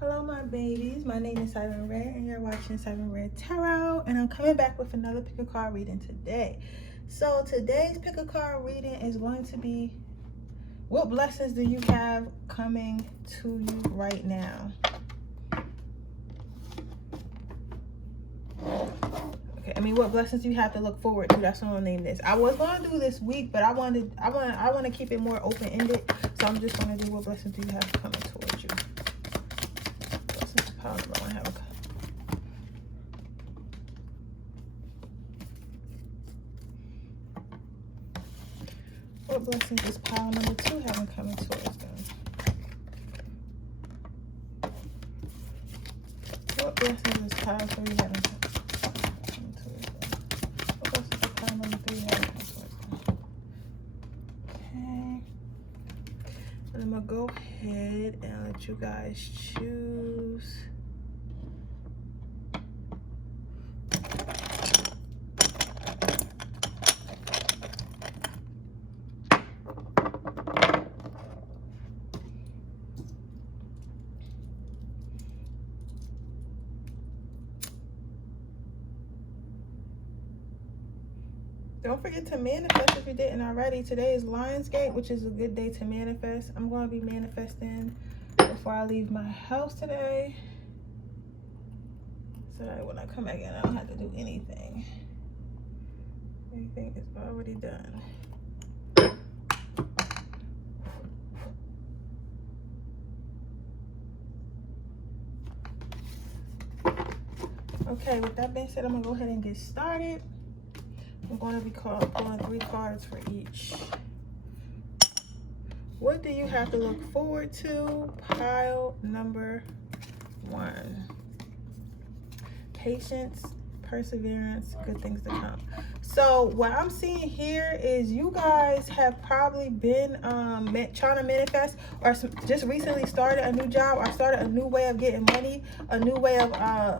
Hello my babies, my name is Siren Redd and you're watching Siren Redd Tarot, and I'm coming back with another pick a card reading today. So today's pick a card reading is going to be, what blessings do you have coming to you right now? Okay, what blessings do you have to look forward to? That's what I'll name this. I was going to do this week, but I want to keep it more open-ended, so I'm just going to do what blessings do you have coming towards you. What blessings is pile number 2 having coming towards them? What blessings is pile 3 having coming towards them? What blessings is pile number 3 having coming towards them? Okay. And I'm going to go ahead and let you guys choose. Don't forget to manifest if you didn't already. Today is Lionsgate, which is a good day to manifest. I'm going to be manifesting before I leave my house today, so that when I come back in, I don't have to do anything. Everything is already done. Okay, with that being said, I'm going to go ahead and get started. I'm going to be pulling 3 cards for each. What do you have to look forward to? Pile number 1. Patience, perseverance, good things to come. So what I'm seeing here is you guys have probably been trying to manifest, or just recently started a new job, or started a new way of getting money, a new way of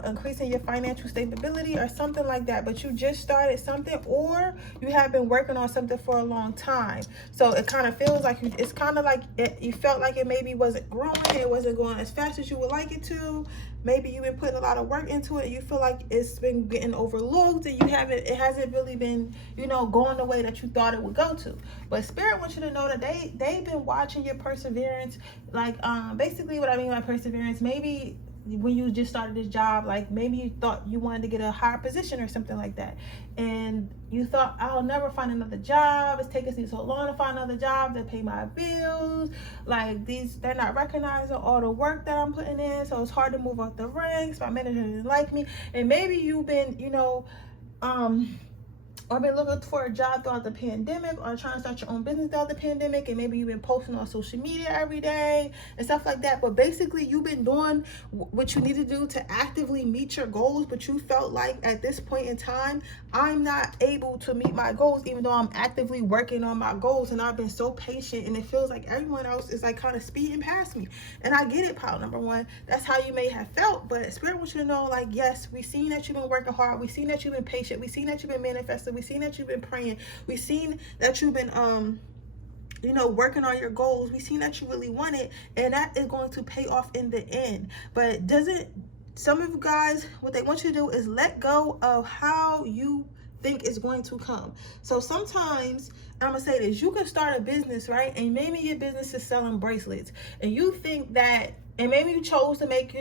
increasing your financial stability, or something like that. But you just started something, or you have been working on something for a long time. So it kind of feels like it's kind of like you felt like it maybe wasn't growing, it wasn't going as fast as you would like it to. Maybe you've been putting a lot of work into it. You feel like it's been getting overlooked, and it hasn't really been, going the way that you thought it would go to. But Spirit wants you to know that they've been watching your perseverance. Like, basically what I mean by perseverance, maybe when you just started this job, like maybe you thought you wanted to get a higher position or something like that, and you thought, I'll never find another job, it's taking me so long to find another job to pay my bills, like they're not recognizing all the work that I'm putting in, so it's hard to move up the ranks, my manager didn't like me. And maybe you've been or been looking for a job throughout the pandemic, or trying to start your own business throughout the pandemic, and maybe you've been posting on social media every day and stuff like that. But basically you've been doing what you need to do to actively meet your goals, but you felt like at this point in time, I'm not able to meet my goals, even though I'm actively working on my goals, and I've been so patient, and it feels like everyone else is like kind of speeding past me. And I get it, pile number 1, that's how you may have felt. But Spirit wants you to know, like, yes, we've seen that you've been working hard, we've seen that you've been patient, we've seen that you've been manifesting, we've seen that you've been praying, we've seen that you've been working on your goals, we've seen that you really want it, and that is going to pay off in the end. But some of you guys, what they want you to do is let go of how you think it's going to come. So sometimes, I'm gonna say this, you can start a business, right? And maybe your business is selling bracelets, and you think that, and maybe you chose to make, you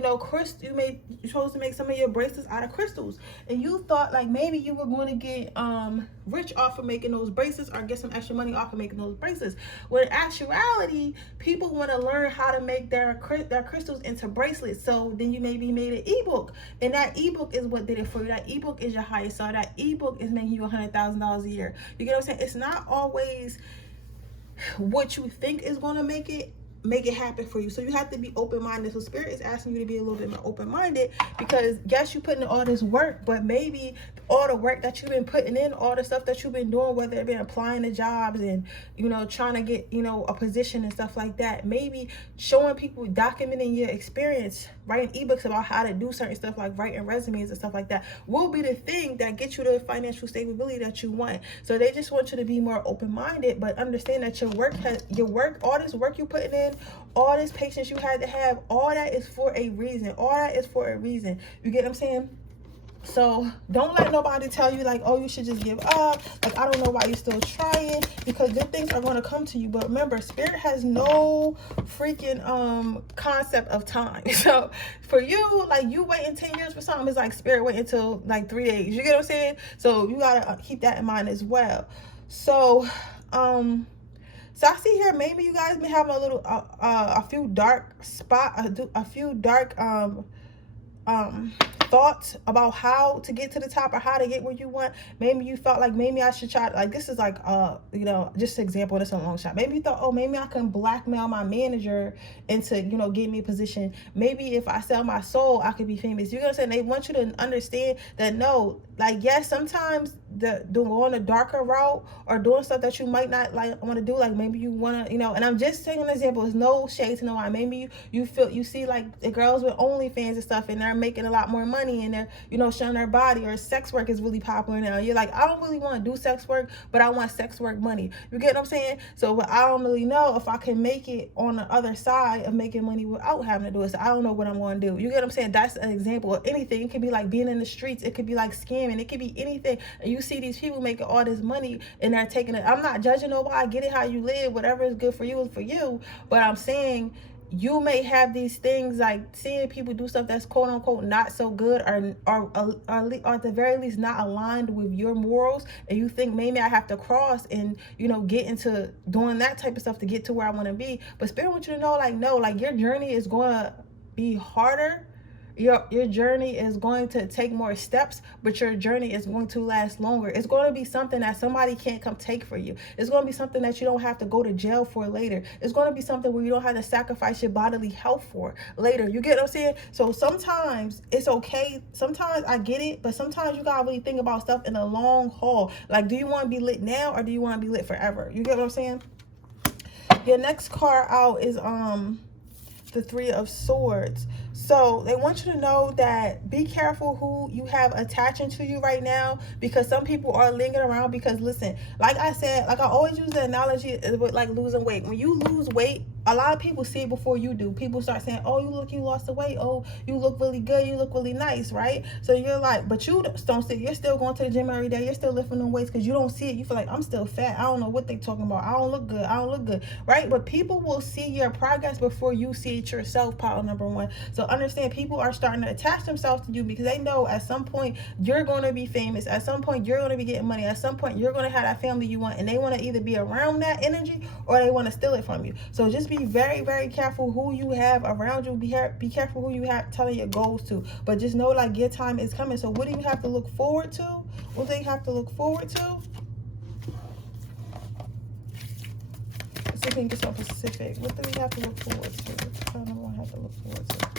chose to make some of your bracelets out of crystals, and you thought like maybe you were going to get rich off of making those bracelets, or get some extra money off of making those bracelets. When in actuality, people want to learn how to make their crystals into bracelets. So then you maybe made an ebook, and that ebook is what did it for you. That ebook is your highest seller. That ebook is making you $100,000 a year. You get what I'm saying? It's not always what you think is going to make it happen for you. So you have to be open-minded. So Spirit is asking you to be a little bit more open-minded, because yes, you're putting in all this work, but maybe all the work that you've been putting in, all the stuff that you've been doing, whether it be applying to jobs and trying to get a position and stuff like that, maybe showing people, documenting your experience, writing ebooks about how to do certain stuff, like writing resumes and stuff like that, will be the thing that gets you the financial stability that you want. So they just want you to be more open-minded, but understand that your work, all this work you're putting in, saying? All this patience you had to have, all that is for a reason. All that is for a reason. You get what I'm saying? So don't let nobody tell you like, oh, you should just give up. Like, I don't know why you're still trying, because good things are going to come to you. But remember, spirit has no freaking concept of time. So for you, like, you waiting 10 years for something, it's like spirit waiting until like 3 days. You get what I'm saying? So you got to keep that in mind as well. So so I see here, maybe you guys may have a little a few dark thoughts about how to get to the top or how to get where you want. Maybe you felt like, maybe I should try, like, this is like you know, just an example, this is a long shot. Maybe you thought, oh, maybe I can blackmail my manager into, you know, getting me a position. Maybe if I sell my soul, I could be famous. You know what I'm saying? They want you to understand that, no, like, yes, sometimes going a darker route or doing stuff that you might not like want to do, like maybe you want to, you know, and I'm just taking an example, there's no shade to no one. Maybe you see like the girls with OnlyFans and stuff, and they're making a lot more money, and they're, you know, showing their body, or sex work is really popular now. You're like, I don't really want to do sex work, but I want sex work money. You get what I'm saying? So, but I don't really know if I can make it on the other side of making money without having to do it. So I don't know what I'm going to do. You get what I'm saying? That's an example of anything. It could be like being in the streets. It could be like scamming. It could be anything. And you see these people making all this money, and they're taking it. I'm not judging nobody. I get it, how you live. Whatever is good for you is for you. But I'm saying, you may have these things, like seeing people do stuff that's quote unquote not so good, or at the very least not aligned with your morals, and you think maybe I have to cross and, you know, get into doing that type of stuff to get to where I want to be. But Spirit wants you to know, like, no, like, your journey is going to be harder. Your journey is going to take more steps, but your journey is going to last longer. It's going to be something that somebody can't come take for you. It's going to be something that you don't have to go to jail for later. It's going to be something where you don't have to sacrifice your bodily health for later. You get what I'm saying? So sometimes it's okay. Sometimes I get it, but sometimes you gotta really think about stuff in the long haul. Like, do you want to be lit now, or do you want to be lit forever? You get what I'm saying? Your next card out is the Three of Swords. So they want you to know that be careful who you have attaching to you right now, because some people are lingering around. Because listen, like I said, like I always use the analogy with like losing weight. When you lose weight, a lot of people see it before you do. People start saying, oh, you lost the weight. Oh, you look really good. You look really nice, right? So you're like, but you don't see it. You're still going to the gym every day. You're still lifting them weights because you don't see it. You feel like, I'm still fat. I don't know what they talking about. I don't look good. I don't look good, right? But people will see your progress before you see it yourself, pile number one. So understand, people are starting to attach themselves to you because they know at some point you're going to be famous. At some point you're going to be getting money. At some point you're going to have that family you want, and they want to either be around that energy or they want to steal it from you. So just be very, very careful who you have around you. Be careful who you have telling your goals to. But just know, like, your time is coming. So what do you have to look forward to? What do you have to look forward to? Let's see if we can get so specific. What do we have to look forward to? I don't know what I have to look forward to.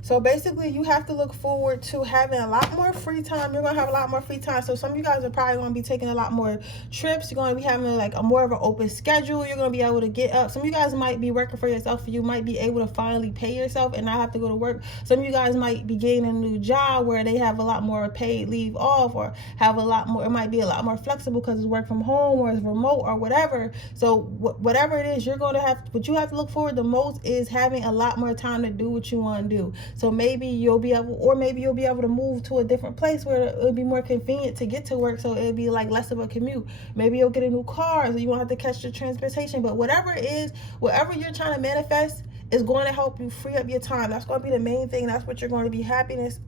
So basically, you have to look forward to having a lot more free time. You're going to have a lot more free time. So some of you guys are probably going to be taking a lot more trips. You're going to be having like a more of an open schedule. You're going to be able to get up. Some of you guys might be working for yourself. You might be able to finally pay yourself and not have to go to work. Some of you guys might be getting a new job where they have a lot more paid leave off, or have a lot more. It might be a lot more flexible because it's work from home or it's remote or whatever. So whatever it is, you're going to have, what you have to look forward the most is having a lot more time to do what you want to do. So maybe you'll be able, or maybe you'll be able to move to a different place where it'll be more convenient to get to work. So it'll be like less of a commute. Maybe you'll get a new car, so you won't have to catch the transportation. But whatever it is, whatever you're trying to manifest is going to help you free up your time. That's going to be the main thing. That's what you're going to be happiest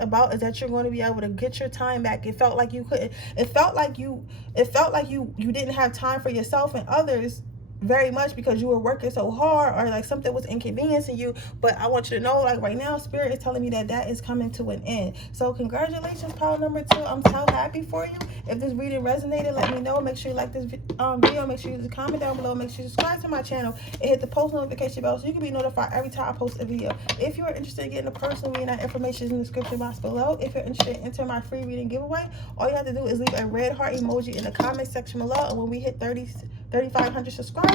about, is that you're going to be able to get your time back. It felt like you couldn't. It felt like you didn't have time for yourself and others very much because you were working so hard, or like something was inconveniencing you. But I want you to know, like right now, Spirit is telling me that is coming to an end. So congratulations, pile number 2. I'm so happy for you. If this reading resonated, let me know. Make sure you like this video. Make sure you leave a comment down below. Make sure you subscribe to my channel and hit the post notification bell so you can be notified every time I post a video. If you're interested in getting a personal reading, that information is in the description box below. If you're interested in entering my free reading giveaway, all you have to do is leave a red heart emoji in the comment section below. And when we hit 3,500 subscribers,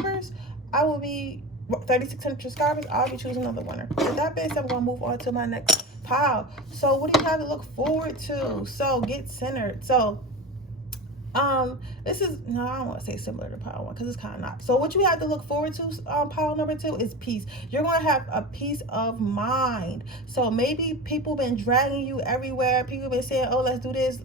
I will be 3,600 subscribers. I'll be choosing another winner. With that being said, I'm gonna move on to my next pile. So what do you have to look forward to? So get centered. So This is, no, I don't want to say similar to pile one because it's kind of not. So what you have to look forward to, pile number 2, is peace. You're going to have a peace of mind. So maybe people been dragging you everywhere. People been saying, oh, let's do this,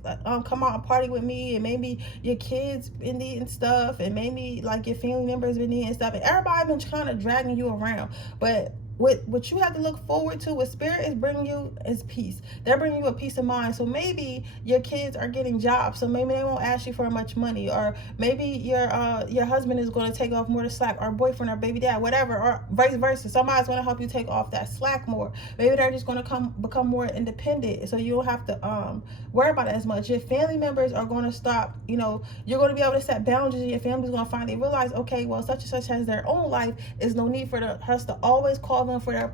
come out and party with me, and maybe your kids been needing stuff, and maybe like your family members been needing stuff, and everybody been kind of dragging you around. But what you have to look forward to, what spirit is bringing you, is peace. They're bringing you a peace of mind. So maybe your kids are getting jobs, so maybe they won't ask you for much money, or maybe your husband is going to take off more of the slack, or boyfriend or baby dad, whatever, or vice versa. Somebody's going to help you take off that slack more. Maybe they're just going to become more independent, so you don't have to worry about it as much. Your family members are going to stop. You're going to be able to set boundaries, and your family's going to finally realize, okay, well, such and such has their own life. There's no need for us to always call them for their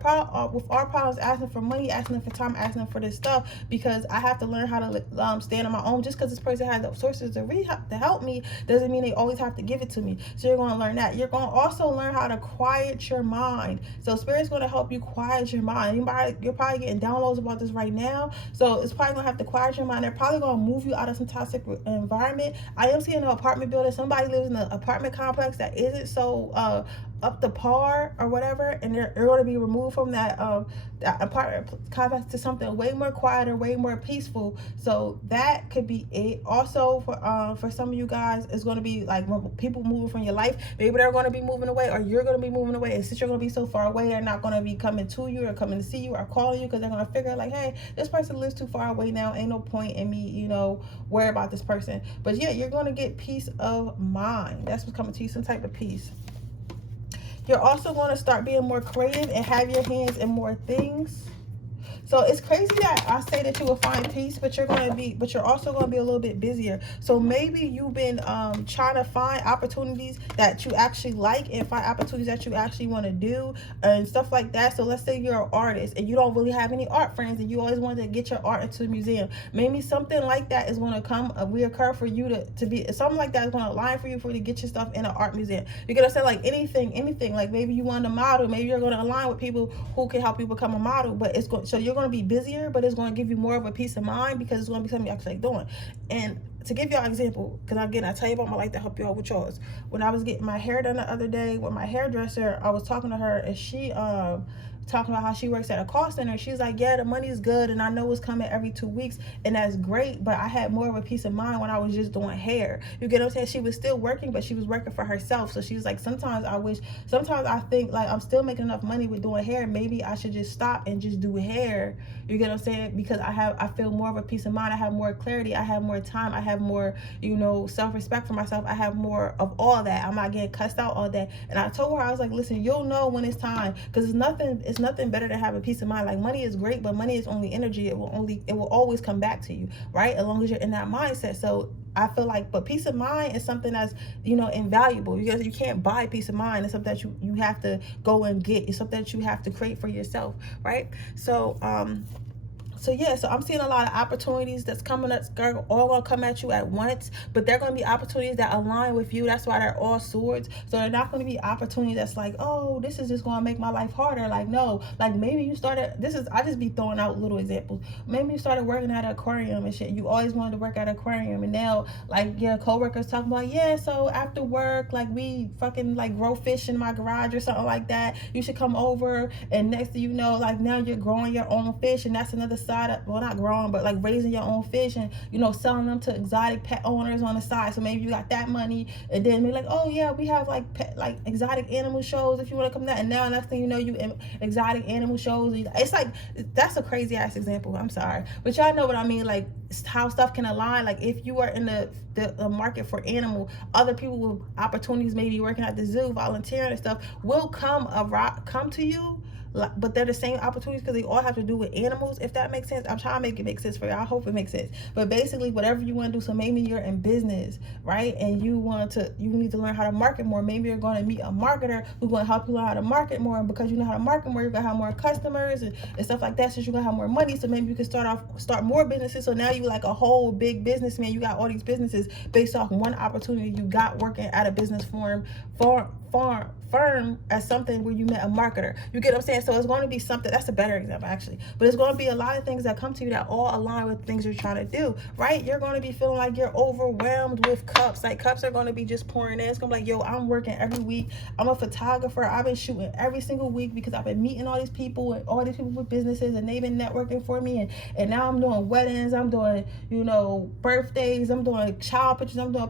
with our problems, asking for money, asking them for time, asking them for this stuff, because I have to learn how to stand on my own. Just because this person has the sources to help me doesn't mean they always have to give it to me. So you're going to learn that. You're going to also learn how to quiet your mind. So spirit's going to help you quiet your mind. You're probably getting downloads about this right now, so it's probably going to have to quiet your mind. They're probably going to move you out of some toxic environment. I am seeing an apartment building. Somebody lives in an apartment complex that isn't so up to par or whatever, and they're going to be removed from that apartment complex to something way more quieter, way more peaceful. So that could be it. Also, for some of you guys, it's going to be like people moving from your life. Maybe they're going to be moving away, or you're going to be moving away. And since you're going to be so far away, they're not going to be coming to you or coming to see you or calling you, because they're going to figure like, hey, this person lives too far away now. Ain't no point in me, worry about this person. But yeah, you're going to get peace of mind. That's what's coming to you, some type of peace. You're also going to start being more creative and have your hands in more things. So it's crazy that I say that you will find peace, but you're also going to be a little bit busier. So maybe you've been trying to find opportunities that you actually like, and find opportunities that you actually want to do and stuff like that. So let's say you're an artist and you don't really have any art friends, and you always wanted to get your art into the museum. Maybe something like that is going to reoccur for you to be something like that is going to align for you to get your stuff in an art museum. You're going to say like anything, like maybe you want to model. Maybe you're going to align with people who can help you become a model, but you're going to be busier, but it's going to give you more of a peace of mind, because it's going to be something you actually like doing. And to give y'all an example, because I tell you about my life to help y'all with yours. When I was getting my hair done the other day with my hairdresser, I was talking to her, and she talking about how she works at a call center. She's like, yeah, the money is good, and I know it's coming every 2 weeks, and that's great, but I had more of a peace of mind when I was just doing hair. You get what I'm saying? She was still working, but she was working for herself. So she was like, sometimes I think like I'm still making enough money with doing hair, maybe I should just stop and just do hair. You get what I'm saying? Because I feel more of a peace of mind. I have more clarity. I have more time. I have more, self-respect for myself. I have more of all that. I'm not getting cussed out all day. And I told her, I was like, listen, you'll know when it's time, because it's nothing better to have a peace of mind. Like, money is great, but money is only energy. It will always come back to you, right? As long as you're in that mindset. So I feel like, but peace of mind is something that's, invaluable. You can't buy peace of mind. It's something that you have to go and get. It's something that you have to create for yourself, right? So so I'm seeing a lot of opportunities that's coming up, all gonna come at you at once, but they're gonna be opportunities that align with you. That's why they're all swords. So they're not gonna be opportunities that's like, oh, this is just gonna make my life harder. Like, no, like maybe you started, I just be throwing out little examples. Maybe you started working at an aquarium and shit. You always wanted to work at an aquarium, and now like your coworkers talking about, yeah, so after work, like we fucking like grow fish in my garage or something like that. You should come over, and next thing you know, like now you're growing your own fish, and that's another side of, well, not growing, but like raising your own fish, and selling them to exotic pet owners on the side. So maybe you got that money, and then maybe like, oh yeah, we have like like exotic animal shows if you want to come there. And now next thing you know, you in exotic animal shows. It's like, that's a crazy ass example, I'm sorry, but y'all know what I mean. Like how stuff can align. Like if you are in the market for animal, other people with opportunities, maybe working at the zoo, volunteering and stuff, will come to you. But they're the same opportunities, because they all have to do with animals, if that makes sense. I'm trying to make it make sense for you. I hope it makes sense. But basically, whatever you want to do, so maybe you're in business, right? And you need to learn how to market more. Maybe you're going to meet a marketer who's going to help you learn how to market more. And because you know how to market more, you're going to have more customers and stuff like that. So you're going to have more money. So maybe you can start more businesses. So now you're like a whole big businessman. You got all these businesses based off one opportunity you got working at a business farm affirm as something where you met a marketer. You get what I'm saying? So it's going to be something, that's a better example actually, but it's going to be a lot of things that come to you that all align with things you're trying to do, right? You're going to be feeling like you're overwhelmed with cups. Like cups are going to be just pouring in. It's going to be like, yo, I'm working every week. I'm a photographer. I've been shooting every single week because I've been meeting all these people and all these people with businesses, and they've been networking for me. And now I'm doing weddings. I'm doing, birthdays. I'm doing child pictures. I'm doing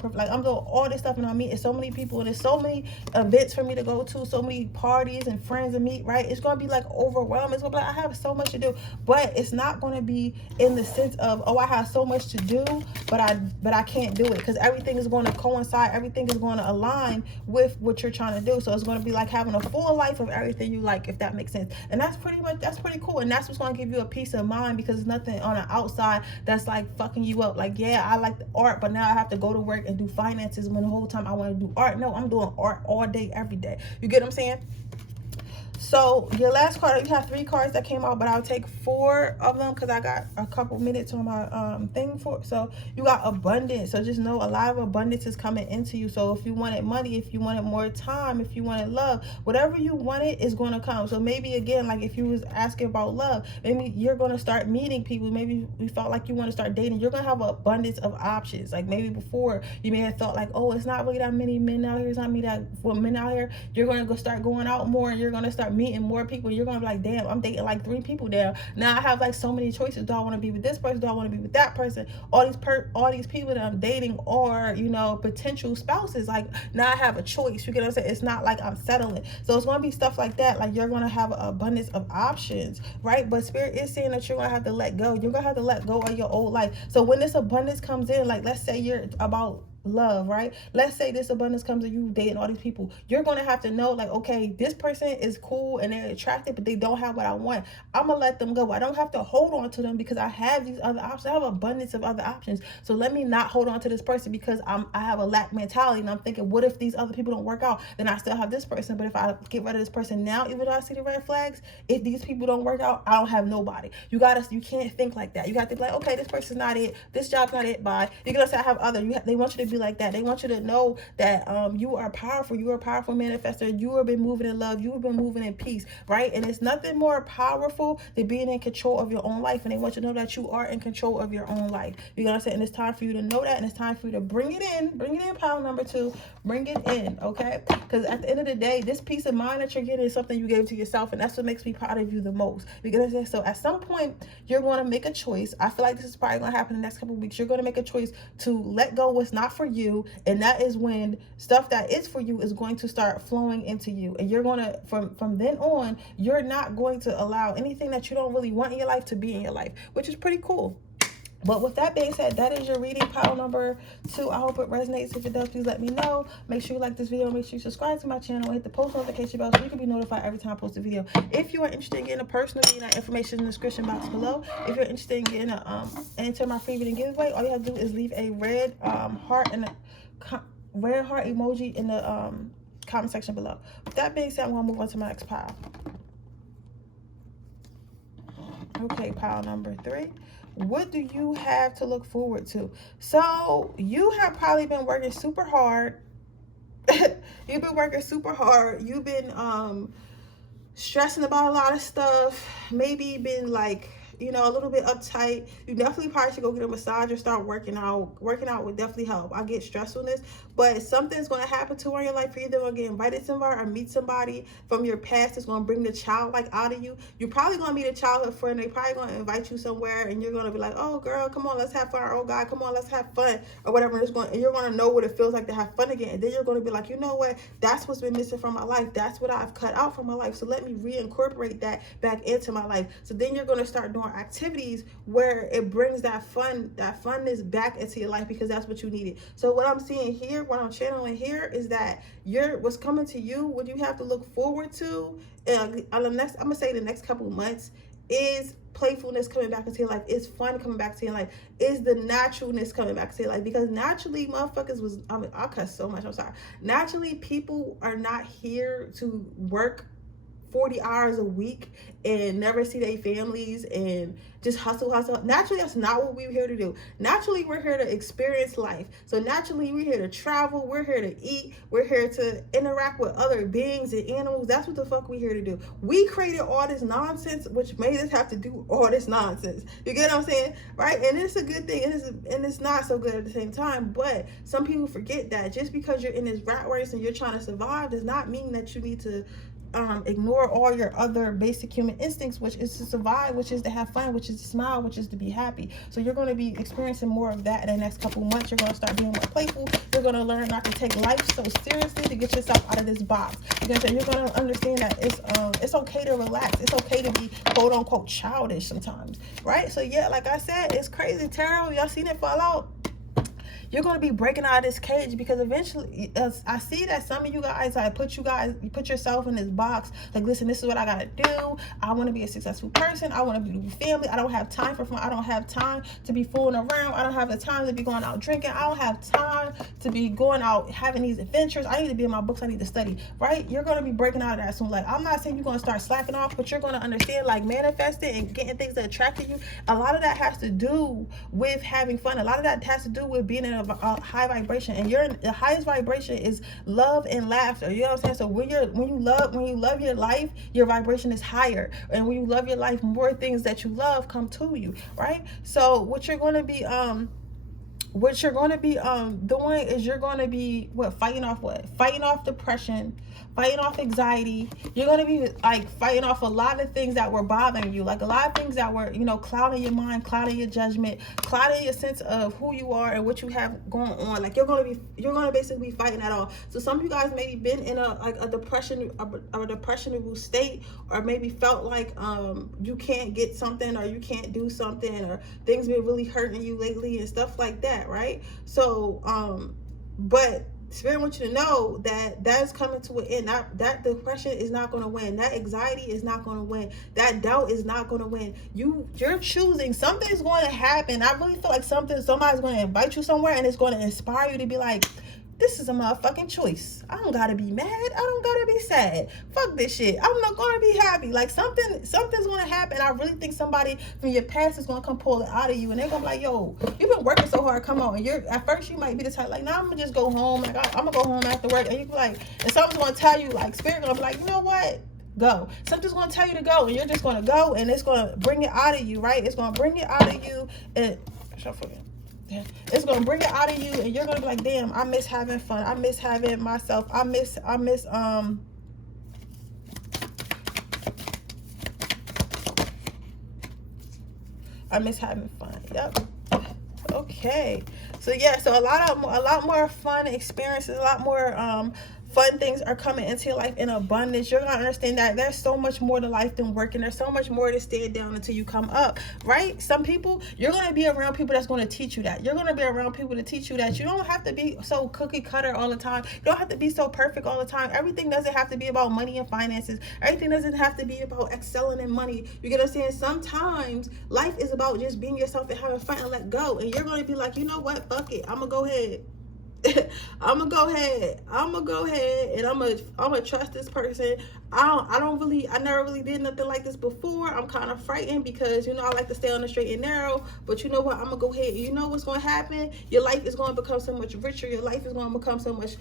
all this stuff, and I'm meeting so many people, and there's so many events for me to go to, so many parties and friends to meet, right? It's going to be like overwhelming. It's going to be like, I have so much to do, but it's not going to be in the sense of, oh, I have so much to do, but I can't do it, because everything is going to coincide. Everything is going to align with what you're trying to do. So it's going to be like having a full life of everything you like, if that makes sense. And that's pretty cool. And that's what's going to give you a peace of mind, because there's nothing on the outside that's like fucking you up. Like, yeah, I like the art, but now I have to go to work and do finances when the whole time I want to do art. No, I'm doing art all day, every day. You get what I'm saying? So your last card, you have 3 cards that came out, but I'll take 4 of them because I got a couple minutes on my thing for it. So you got abundance. So just know a lot of abundance is coming into you. So if you wanted money, if you wanted more time, if you wanted love, whatever you wanted is going to come. So maybe again, like if you was asking about love, maybe you're going to start meeting people. Maybe you felt like you want to start dating. You're going to have an abundance of options. Like maybe before you may have thought like, oh, it's not really that many men out here. It's not me that men out here. You're going to go start going out more, and you're going to start meeting more people. You're gonna be like, damn, I'm dating like 3 people now. Now I have like so many choices. Do I want to be with this person? Do I want to be with that person? All these people that I'm dating are, potential spouses. Like now I have a choice. You get what I'm saying? It's not like I'm settling. So it's gonna be stuff like that. Like you're gonna have an abundance of options, right? But Spirit is saying that you're gonna have to let go. You're gonna have to let go of your old life. So when this abundance comes in, like let's say you're about love, right? Let's say this abundance comes to you dating all these people. You're going to have to know like, okay, this person is cool and they're attractive, but they don't have what I want. I'm gonna let them go. I don't have to hold on to them because I have these other options. I have abundance of other options. So let me not hold on to this person because I have a lack mentality, and I'm thinking, what if these other people don't work out? Then I still have this person. But if I get rid of this person now, even though I see the red flags, if these people don't work out, I don't have nobody. You can't think like that. You got to be like, okay, this person's not it. This job's not it. Bye. You're gonna say I have other. They want you to be like that. They want you to know that you are powerful. You are a powerful manifester. You have been moving in love. You have been moving in peace, right? And it's nothing more powerful than being in control of your own life. And they want you to know that you are in control of your own life. You know what I'm saying? And it's time for you to know that, and it's time for you to bring it in. Bring it in, pile number 2. Bring it in, okay? Because at the end of the day, this peace of mind that you're getting is something you gave to yourself, and that's what makes me proud of you the most. You get what I'm saying? So at some point, you're going to make a choice. I feel like this is probably going to happen in the next couple of weeks. You're going to make a choice to let go what's not for you, and that is when stuff that is for you is going to start flowing into you. And you're going to, from then on, you're not going to allow anything that you don't really want in your life to be in your life, which is pretty cool. But with that being said, that is your reading, pile number 2. I hope it resonates. If it does, please let me know. Make sure you like this video. Make sure you subscribe to my channel. Hit the post notification bell so you can be notified every time I post a video. If you are interested in getting a personal reading, that information in the description box below. If you're interested in getting enter my free reading giveaway, all you have to do is leave a red heart and a red heart emoji in the comment section below. With that being said, I'm going to move on to my next pile. Okay, pile number 3. What do you have to look forward to? So you have probably been working super hard. You've been working super hard. You've been stressing about a lot of stuff. Maybe been like, a little bit uptight. You definitely probably should go get a massage or start working out. Working out would definitely help. I get stressfulness, but something's going to happen to in your life. You're either going to get invited somewhere or meet somebody from your past that's going to bring the childlike out of you. You're probably going to meet a childhood friend. They're probably going to invite you somewhere, and you're going to be like, oh, girl, come on, let's have fun. Oh, God, come on, let's have fun, or whatever. And you're going to know what it feels like to have fun again. And then you're going to be like, you know what? That's what's been missing from my life. That's what I've cut out from my life. So let me reincorporate that back into my life. So then you're going to start doing activities where it brings that funness back into your life, because that's what you needed. So what I'm seeing here, what I'm channeling here, is that what's coming to you, what you have to look forward to I'm gonna say the next couple months, is playfulness coming back into your life, is fun coming back to your life, is the naturalness coming back to your life. Because naturally, motherfuckers I'll cuss so much, I'm sorry. Naturally, people are not here to work 40 hours a week and never see their families and just hustle. Naturally, that's not what we're here to do. Naturally, we're here to experience life. So naturally, we're here to travel. We're here to eat. We're here to interact with other beings and animals. That's what the fuck we're here to do. We created all this nonsense, which made us have to do all this nonsense. You get what I'm saying? Right? And it's a good thing, and it's not so good at the same time. But some people forget that just because you're in this rat race and you're trying to survive does not mean that you need to ignore all your other basic human instincts, which is to survive, which is to have fun, which is to smile, which is to be happy. So you're going to be experiencing more of that in the next couple months. You're going to start being more playful. You're going to learn not to take life so seriously, to get yourself out of this box. You're going to understand that it's okay to relax. It's okay to be quote unquote childish sometimes, right? So yeah, like I said, it's crazy. Tarot, y'all seen it fall out? You're going to be breaking out of this cage, because eventually, I see that some of you guys, you put yourself in this box. Like, listen, this is what I got to do. I want to be a successful person. I want to be with family. I don't have time for fun. I don't have time to be fooling around. I don't have the time to be going out drinking. I don't have time to be going out having these adventures. I need to be in my books. I need to study, right? You're going to be breaking out of that soon. Like, I'm not saying you're going to start slacking off, but you're going to understand, like, manifesting and getting things that attract you. A lot of that has to do with having fun. A lot of that has to do with being in a high vibration, and the highest vibration is love and laughter. You know what I'm saying? So when you love your life, your vibration is higher, and when you love your life, more things that you love come to you, right? So what you're going to be doing is you're going to be fighting off depression, fighting off anxiety. You're going to be like fighting off a lot of things that were bothering you, like a lot of things that were, clouding your mind, clouding your judgment, clouding your sense of who you are and what you have going on. Like you're going to basically be fighting that all. So some of you guys maybe been in a depressionable state, or maybe felt like you can't get something, or you can't do something, or things been really hurting you lately and stuff like that, right? So but Spirit wants you to know that that's coming to an end. That depression is not going to win. That anxiety is not going to win. That doubt is not going to win. You're choosing. Something's going to happen. I really feel like somebody's going to invite you somewhere, and it's going to inspire you to be like, this is a motherfucking choice. I don't gotta be mad. I don't gotta be sad. Fuck this shit. I'm not gonna be happy. Like something's gonna happen. I really think somebody from your past is gonna come pull it out of you, and they're gonna be like, yo, you've been working so hard. Come on. And at first you might be the type like, nah, I'm gonna just go home. Like I'm gonna go home after work. And you be like, and something's gonna tell you, like, Spirit gonna be like, you know what? Go. Something's gonna tell you to go, and you're just gonna go, and it's gonna bring it out of you, right? It's gonna bring it out of you, and it's gonna bring it out of you, and you're gonna be like, damn, I miss having fun. I miss having myself. I miss having fun. Yep. Okay. So yeah, so a lot more fun experiences, a lot more fun things are coming into your life in abundance. You're gonna understand that there's so much more to life than working. There's so much more to stay down until you come up, right? Some people, you're gonna be around people that's gonna teach you that. You're gonna be around people to teach you that you don't have to be so cookie cutter all the time. You don't have to be so perfect all the time. Everything doesn't have to be about money and finances. Everything doesn't have to be about excelling in money. You get what I'm saying? Sometimes life is about just being yourself and having fun and let go. And you're gonna be like, you know what? Fuck it. I'm gonna go ahead. I'm gonna go ahead and I'm gonna trust this person. I never really did nothing like this before. I'm kind of frightened because, I like to stay on the straight and narrow, but you know what? I'm gonna go ahead. You know what's gonna happen? Your life is gonna become so much richer. Your life is gonna become so much,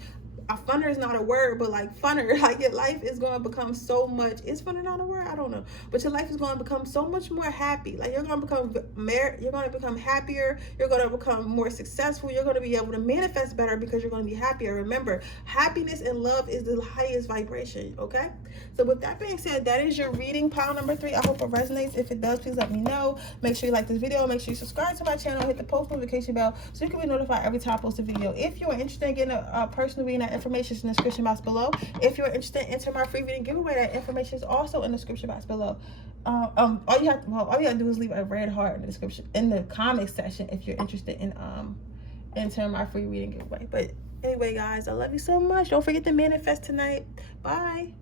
funner is not a word, but like funner, like your life is going to become so much, is funner not a word? I don't know, but your life is going to become so much more happy. Like you're going to become happier, you're going to become more successful, you're going to be able to manifest better because you're going to be happier. Remember, happiness and love is the highest vibration, okay? So with that being said, that is your reading, pile number 3. I hope it resonates. If it does, please let me know. Make sure you like this video, make sure you subscribe to my channel, hit the post notification bell so you can be notified every time I post a video. If you're interested in getting a personal reading, that information is in the description box below. If you're interested in entering my free reading giveaway, that information is also in the description box below. All you gotta do is leave a red heart in the description, in the comment section, if you're interested in entering my free reading giveaway. But anyway, guys, I love you so much. Don't forget to manifest tonight. Bye.